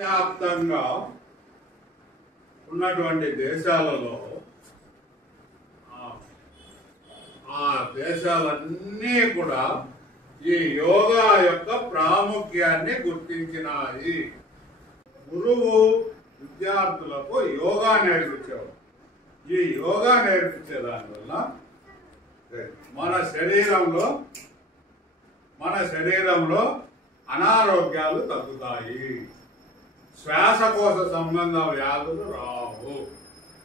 వ్యాప్తంగా ఉన్నటువంటి దేశాలలో ఆ దేశాలన్నీ కూడా ఈ యోగా యొక్క ప్రాముఖ్యాన్ని గుర్తించినాయి. గురువు విద్యార్థులకు యోగా నేర్పించేవారు. ఈ యోగా నేర్పించే దానివల్ల మన శరీరంలో అనారోగ్యాలు తగ్గుతాయి, శ్వాసకోశ సంబంధ వ్యాధులు రావు.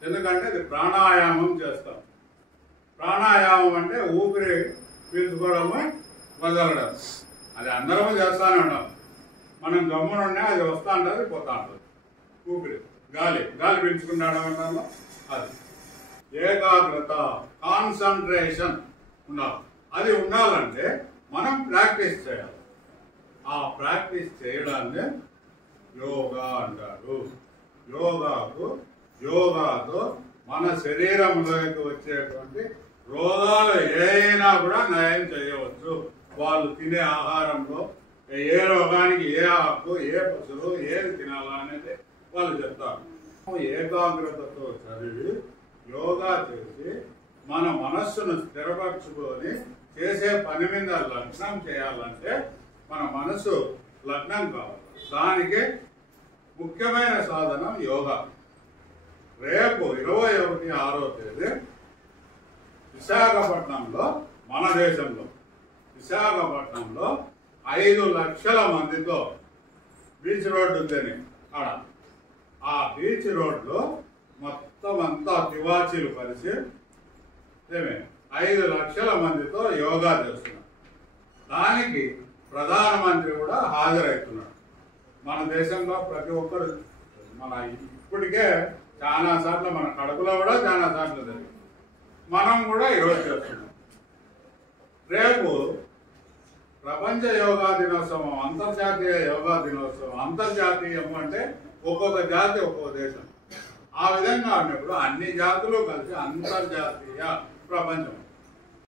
ఎందుకంటే ఇది ప్రాణాయామం చేస్తాం. ప్రాణాయామం అంటే ఊపిరి పీల్చుకోవడము వదలడం. అది అందరము చేస్తానే ఉన్నాం. మనం గమ్మునుండే అది వస్తూ ఉంటుంది, పోతా ఉంటుంది. ఊపిరి గాలి పీల్చుకున్నాడం అంటాము. అది ఏకాగ్రత, కాన్సన్ట్రేషన్ ఉండాలి. అది ఉండాలంటే మనం ప్రాక్టీస్ చేయాలి. ఆ ప్రాక్టీస్ చేయడాన్ని యోగా అంటారు. యోగాతో మన శరీరంలోకి వచ్చేటువంటి రోగాలు ఏమైనా కూడా నయం చేయవచ్చు. వాళ్ళు తినే ఆహారంలో ఏ రోగానికి ఏ ఆకు, ఏ పసులు, ఏది తినాలా అనేది వాళ్ళు చెప్తారు. ఏకాగ్రతతో చదివి యోగా చేసి మన మనస్సును స్థిరపరచుకొని చేసే పని మీద లగ్నం చేయాలంటే మన మనసు లగ్నం కావాలి. దానికి ముఖ్యమైన సాధనం యోగా. రేపు 21/6వ తేదీ విశాఖపట్నంలో, మన దేశంలో విశాఖపట్నంలో 5 లక్షల మందితో బీచ్ రోడ్డు ఉందని ఆడ ఆ బీచ్ రోడ్లో మొత్తం అంతా తివాచీలు కలిసి 5 లక్షల మందితో యోగా చేస్తున్నారు. దానికి ప్రధానమంత్రి కూడా హాజరవుతున్నాడు. మన దేశంలో ప్రతి ఒక్కరు ఇప్పటికే చాలా సార్లు మన కడుపులో కూడా చాలా సార్లు జరిగింది. మనం కూడా ఈరోజు చేస్తున్నాం. రేపు ప్రపంచ యోగా దినోత్సవం, అంతర్జాతీయ యోగా దినోత్సవం. అంతర్జాతీయం అంటే ఒక్కొక్క జాతి ఒక్కొక్క దేశం. ఆ విధంగా ఉన్నప్పుడు అన్ని జాతులు కలిసి అంతర్జాతీయ ప్రపంచం